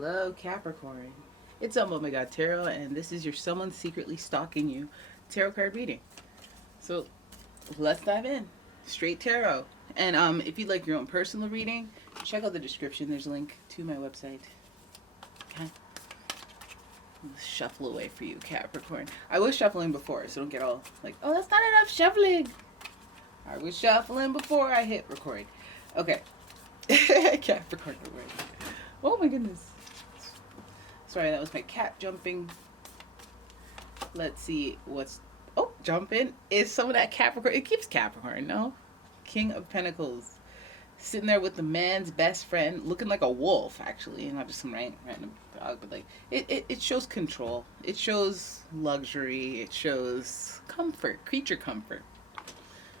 Hello, Capricorn. It's umomgtarot, and this is your someone secretly stalking you tarot card reading. So let's dive in. Straight tarot. And if you'd like your own personal reading, check out the description. There's a link to my website. Okay. Let's shuffle away for you, Capricorn. I was shuffling before, so don't get all like, oh, that's not enough shuffling. I was shuffling before I hit record. Okay. Capricorn. Oh my goodness. Sorry, that was my cat jumping. Let's see what's... Oh, jumping is some of that Capricorn. It keeps Capricorn, no? King of Pentacles. Sitting there with the man's best friend, looking like a wolf, actually. Not just some random dog, but like... It shows control. It shows luxury. It shows comfort, creature comfort.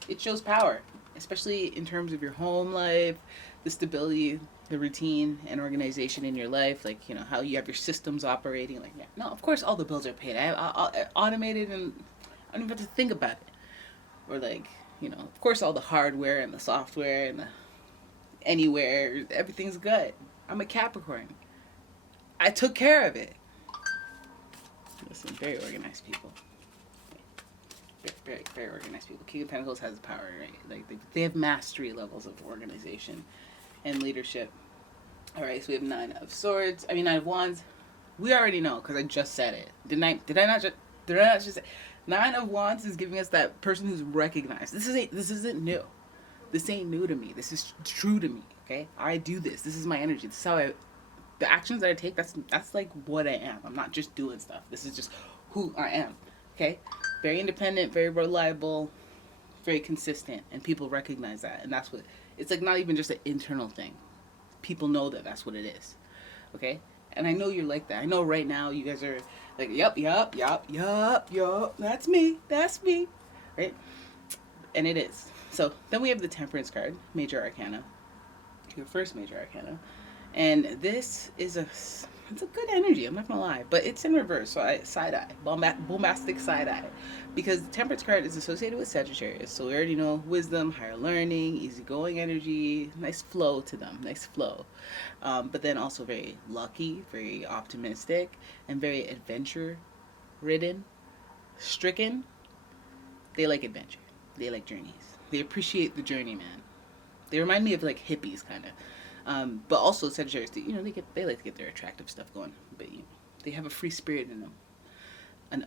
It shows power, especially in terms of your home life, the stability, the routine and organization in your life, like, you know, how you have your systems operating. Like, yeah, no, of course all the bills are paid. I automated, and I don't even have to think about it. Or like, you know, of course all the hardware and the software and the anywhere, everything's good. I'm a Capricorn. I took care of it. Listen, very organized people. Very organized people. King of Pentacles has power, right? Like they have mastery levels of organization and leadership. All right, so we have Nine of Wands. We already know because I just said it. Did I not just say? Nine of Wands is giving us that person who's recognized. This isn't new. This ain't new to me. This is true to me. Okay, I do this. This is my energy. This is how the actions that I take. That's like what I am. I'm not just doing stuff. This is just who I am. Okay, very independent, very reliable, very consistent, and people recognize that, and that's what it's like. Not even just an internal thing. People know that that's what it is. Okay, and I know you're like that. I know right now you guys are like, yup, that's me, right? And it is. So then we have the Temperance card, Major Arcana, your first Major Arcana, and this is it's a good energy, I'm not gonna lie, but it's in reverse, so side eye, bombastic side eye, because the Temperance card is associated with Sagittarius, so we already know wisdom, higher learning, easygoing energy, nice flow to them, nice flow, but then also very lucky, very optimistic, and very adventure-ridden, stricken. They like adventure, they like journeys, they appreciate the journey, man. They remind me of like hippies, kind of. But also Sagittarius, you know, they like to get their attractive stuff going, but you know, they have a free spirit in them, an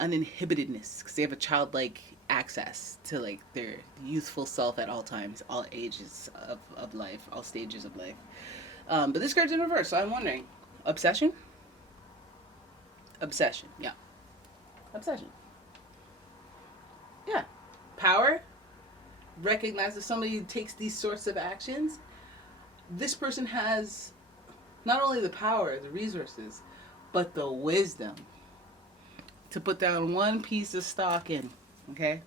uninhibitedness, because they have a childlike access to like their youthful self at all times, all ages of life, all stages of life. But this card's in reverse, so I'm wondering, obsession, yeah, obsession, yeah, power. Recognize that somebody who takes these sorts of actions. This person has not only the power, the resources, but the wisdom to put down one piece of stock in, okay?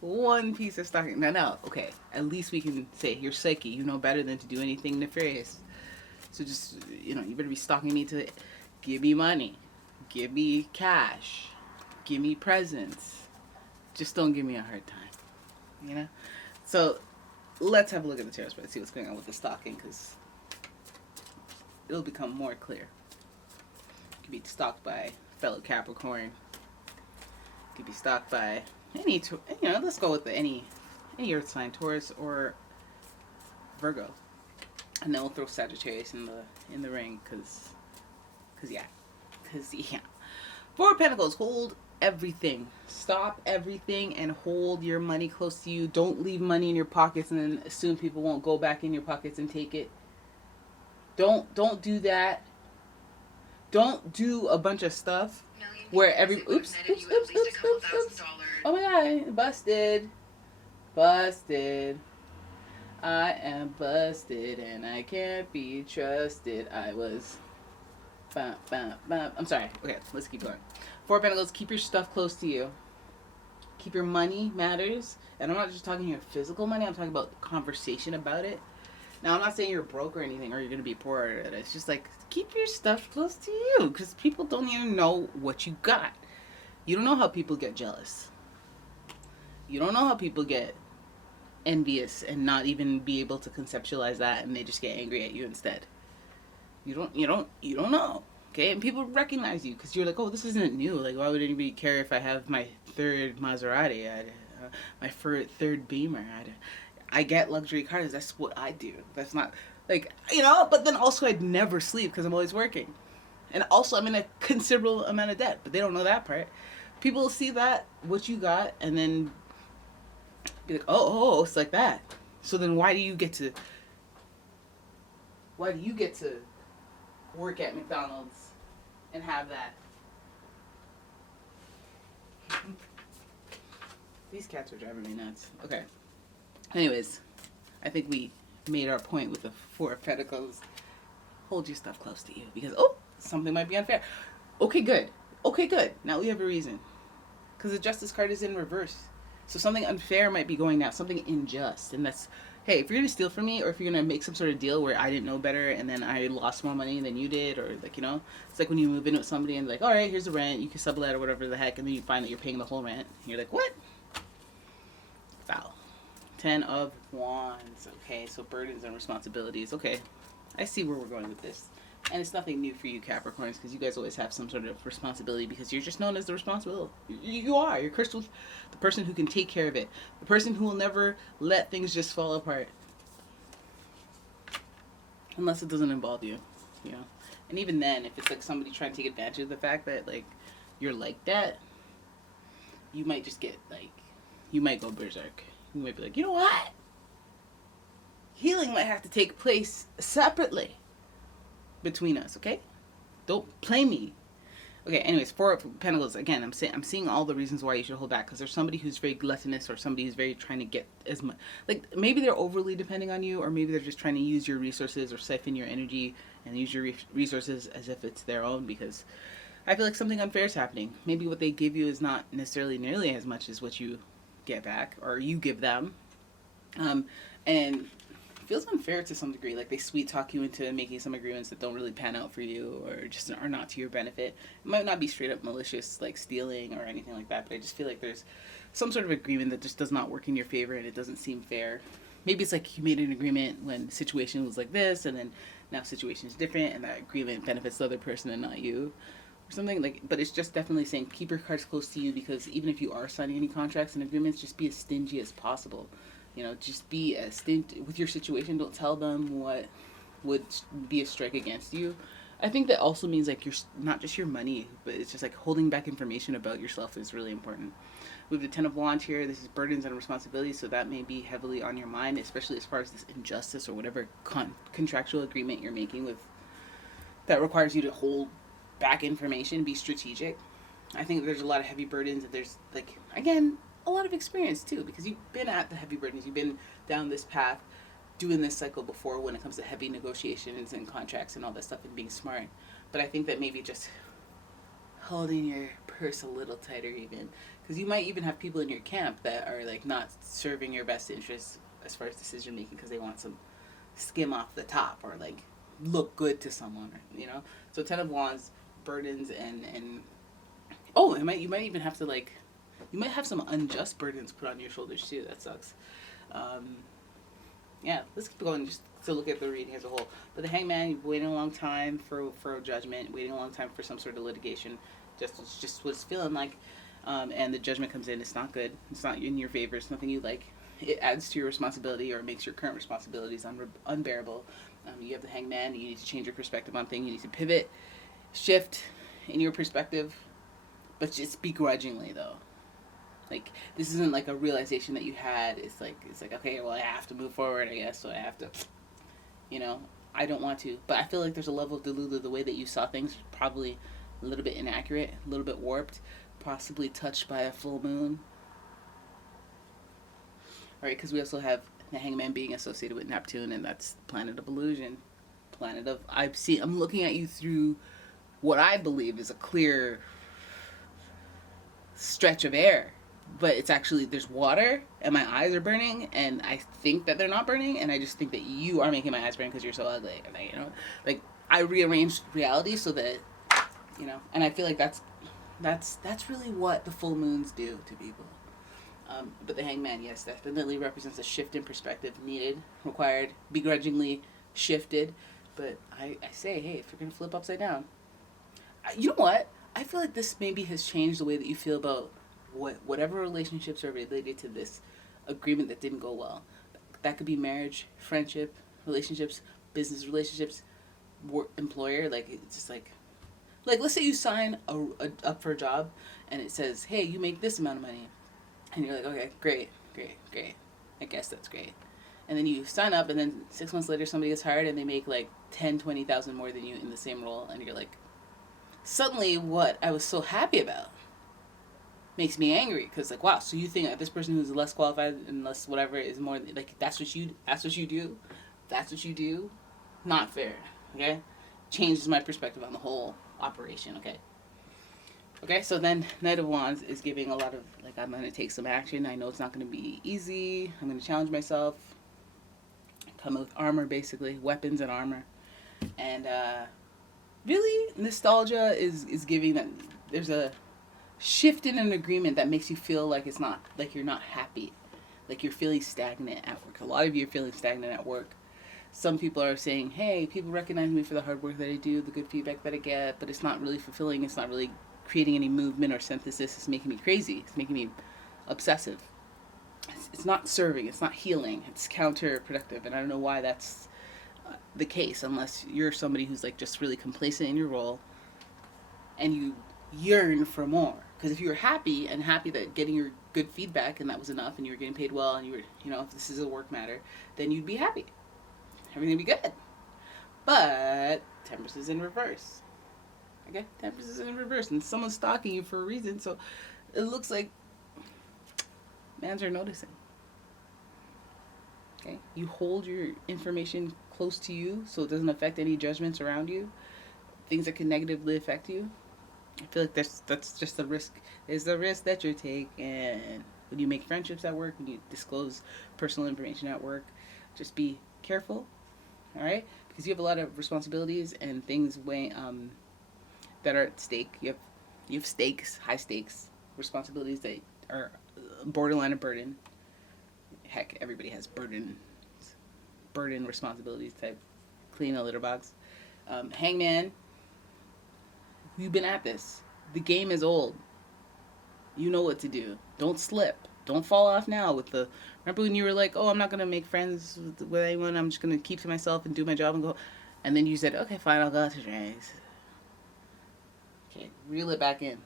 One piece of stock in. Now, okay, at least we can say, you're psyche, you know better than to do anything nefarious. So just, you know, you better be stalking me to give me money, give me cash, give me presents. Just don't give me a hard time, you know? So let's have a look at the tarot spread, see what's going on with the stalking, because it'll become more clear. You could be stalked by fellow Capricorn. You could be stalked by any, you know, let's go with any earth sign, Taurus or Virgo, and then we'll throw Sagittarius in the ring, because yeah. Four of Pentacles, hold everything. Stop everything and hold your money close to you. Don't leave money in your pockets and then assume people won't go back in your pockets and take it. Don't do that. Don't do a bunch of stuff where oops. Oh my god, busted. I am busted and I can't be trusted. I was I'm sorry. Okay, let's keep going. Four of Pentacles, keep your stuff close to you. Keep your money matters. And I'm not just talking your physical money, I'm talking about conversation about it. Now, I'm not saying you're broke or anything, or you're going to be poor. It's just like, keep your stuff close to you, because people don't even know what you got. You don't know how people get jealous. You don't know how people get envious and not even be able to conceptualize that, and they just get angry at you instead. You don't know. Okay, and people recognize you because you're like, oh, this isn't new. Like, why would anybody care if I have my third Maserati, my third Beamer? I get luxury cars. That's what I do. That's not like, But then also, I'd never sleep because I'm always working, and also I'm in a considerable amount of debt. But they don't know that part. People see that what you got, and then be like, oh, it's like that. So then, why do you get to? Why do you get to work at McDonald's and have that? These cats are driving me nuts. Okay. Anyways, I think we made our point with the Four of Pentacles. Hold your stuff close to you because, something might be unfair. Okay, good. Now we have a reason. Because the Justice card is in reverse. So something unfair might be going down, something unjust. And that's, hey, if you're going to steal from me or if you're going to make some sort of deal where I didn't know better and then I lost more money than you did, or like, it's like when you move in with somebody and like, all right, here's the rent, you can sublet or whatever the heck, and then you find that you're paying the whole rent. And you're like, what? Foul. 10 of Wands. Okay, so burdens and responsibilities. Okay, I see where we're going with this. And it's nothing new for you Capricorns because you guys always have some sort of responsibility because you're just known as the responsible. You are. You're crystal, the person who can take care of it. The person who will never let things just fall apart. Unless it doesn't involve you, And even then, if it's like somebody trying to take advantage of the fact that like you're like that, you might just get like, you might go berserk. You might be like, you know what? Healing might have to take place separately between us, okay? Don't play me. Okay, anyways, Four of Pentacles. Again, I'm seeing all the reasons why you should hold back because there's somebody who's very gluttonous or somebody who's very trying to get as much. Like, maybe they're overly depending on you or maybe they're just trying to use your resources or siphon your energy and use your resources as if it's their own because I feel like something unfair is happening. Maybe what they give you is not necessarily nearly as much as what you get back or you give them. And feels unfair to some degree. Like they sweet talk you into making some agreements that don't really pan out for you or just are not to your benefit. It might not be straight up malicious like stealing or anything like that, but I just feel like there's some sort of agreement that just does not work in your favor and it doesn't seem fair. Maybe it's like you made an agreement when the situation was like this and then now situation is different and that agreement benefits the other person and not you or something like, but it's just definitely saying keep your cards close to you because even if you are signing any contracts and agreements, just be as stingy as possible. Just be as stingy with your situation. Don't tell them what would be a strike against you. I think that also means like you're not just your money, but it's just like holding back information about yourself is really important. We have the 10 of Wands here. This is burdens and responsibilities, so that may be heavily on your mind, especially as far as this injustice or whatever contractual agreement you're making with that requires you to hold back information, be strategic. I think there's a lot of heavy burdens and there's like, again, a lot of experience too because you've been at the heavy burdens, you've been down this path doing this cycle before when it comes to heavy negotiations and contracts and all that stuff and being smart. But I think that maybe just holding your purse a little tighter even because you might even have people in your camp that are like not serving your best interests as far as decision making because they want some skim off the top or like look good to someone or, so 10 of Wands, burdens and you might even have to like you might have some unjust burdens put on your shoulders too. That sucks. Yeah, let's keep going just to look at the reading as a whole. But the Hangman, you've waiting a long time for a judgment, waiting a long time for some sort of litigation. Just what it's feeling like. And the judgment comes in. It's not good. It's not in your favor. It's nothing you like. It adds to your responsibility or makes your current responsibilities unbearable. You have the Hangman. You need to change your perspective on things. You need to pivot, shift in your perspective, but just begrudgingly though. Like, this isn't like a realization that you had. It's like, okay, well, I have to move forward, I guess, so I have to, I don't want to. But I feel like there's a level of Delulu, the way that you saw things, probably a little bit inaccurate, a little bit warped, possibly touched by a full moon. All right, because we also have the Hangman being associated with Neptune, and that's planet of illusion. I'm looking at you through what I believe is a clear stretch of air. But it's actually, there's water, and my eyes are burning, and I think that they're not burning, and I just think that you are making my eyes burn because you're so ugly. Like, I rearranged reality so that, and I feel like that's really what the full moons do to people. But the Hangman, yes, definitely represents a shift in perspective needed, required, begrudgingly shifted But I say, hey, if you're going to flip upside down, you know what? I feel like this maybe has changed the way that you feel about whatever relationships are related to this agreement that didn't go well. That could be marriage, friendship, relationships, business relationships, work, employer. Like, it's just like let's say you sign up for a job and it says, hey, you make this amount of money. And you're like, okay, great. I guess that's great. And then you sign up, and then 6 months later somebody gets hired and they make like 10, 20,000 more than you in the same role. And you're like, suddenly what I was so happy about makes me angry, because like, wow, so you think that this person who's less qualified and less whatever is more, like, that's what you do? Not fair. Okay? Changes my perspective on the whole operation. Okay, so then Knight of Wands is giving a lot of, like, I'm going to take some action. I know it's not going to be easy. I'm going to challenge myself. Come with armor, basically. Weapons and armor. And really, nostalgia is giving that there's a shift in an agreement that makes you feel like it's not, like you're not happy. Like you're feeling stagnant at work. A lot of you are feeling stagnant at work. Some people are saying, hey, people recognize me for the hard work that I do, the good feedback that I get, but it's not really fulfilling. It's not really creating any movement or synthesis. It's making me crazy. It's making me obsessive. It's not serving. It's not healing. It's counterproductive. And I don't know why that's the case, unless you're somebody who's like just really complacent in your role and you yearn for more. Because if you were happy that getting your good feedback and that was enough and you were getting paid well and you were, if this is a work matter, then you'd be happy. Everything would be good. But Temperance is in reverse. Okay? Temperance is in reverse. And someone's stalking you for a reason. So it looks like mans are noticing. Okay? You hold your information close to you so it doesn't affect any judgments around you. Things that can negatively affect you. I feel like that's just the risk. There's the risk that you're taking when you make friendships at work, when you disclose personal information at work. Just be careful. All right? Because you have a lot of responsibilities and things that are at stake. You have stakes, high stakes, responsibilities that are borderline a burden. Heck, everybody has burden responsibilities type. Clean a litter box. Hangman, you've been at this. The game is old. You know what to do. Don't slip. Don't fall off now with the... Remember when you were like, oh, I'm not going to make friends with anyone. I'm just going to keep to myself and do my job and go. And then you said, okay, fine, I'll go out to drinks. Okay, reel it back in.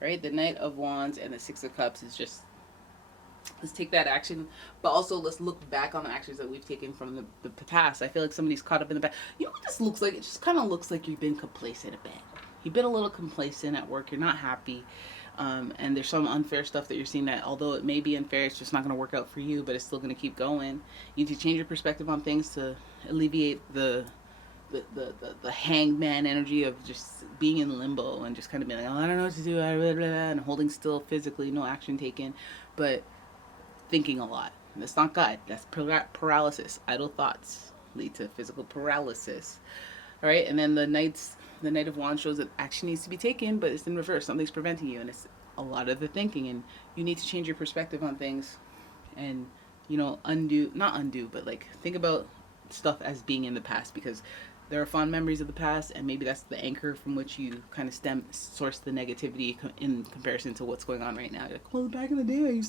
Right? The Knight of Wands and the Six of Cups is just... Let's take that action, but also let's look back on the actions that we've taken from the past. I feel like somebody's caught up in the past. You know what this looks like? It just kind of looks like you've been complacent a bit. You've been a little complacent at work. You're not happy. And there's some unfair stuff that you're seeing that, although it may be unfair, it's just not going to work out for you, but it's still going to keep going. You need to change your perspective on things to alleviate the hangman energy of just being in limbo and just kind of being like, oh, I don't know what to do, and holding still physically, no action taken, but thinking a lot. That's not God. That's paralysis. Idle thoughts lead to physical paralysis. All right, and then the Knight of Wands shows that action needs to be taken, but it's in reverse. Something's preventing you, and it's a lot of the thinking, and you need to change your perspective on things and, not undo, but like think about stuff as being in the past, because there are fond memories of the past, and maybe that's the anchor from which you kind of source the negativity in comparison to what's going on right now. You're like, well, back in the day, I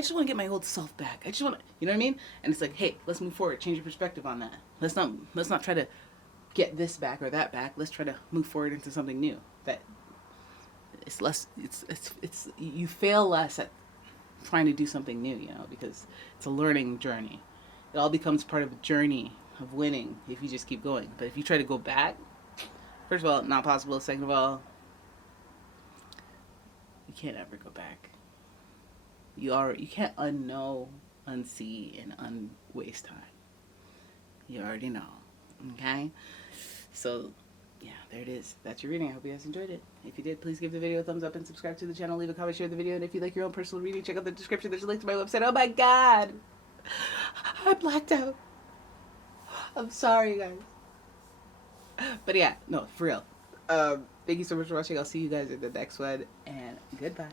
just want to get my old self back. I just want to, you know what I mean? And it's like, hey, let's move forward, change your perspective on that. Let's not try to get this back or that back. Let's try to move forward into something new. That it's less, it's you fail less at trying to do something new, because it's a learning journey. It all becomes part of a journey of winning if you just keep going. But if you try to go back, first of all, not possible. Second of all, you can't ever go back. You can't unknow, unsee, and unwaste time. You already know. Okay? So, yeah, there it is. That's your reading. I hope you guys enjoyed it. If you did, please give the video a thumbs up and subscribe to the channel. Leave a comment, share the video. And if you like your own personal reading, check out the description. There's a link to my website. Oh my God! I blacked out. I'm sorry, guys. But yeah, no, for real. Thank you so much for watching. I'll see you guys in the next one. And goodbye.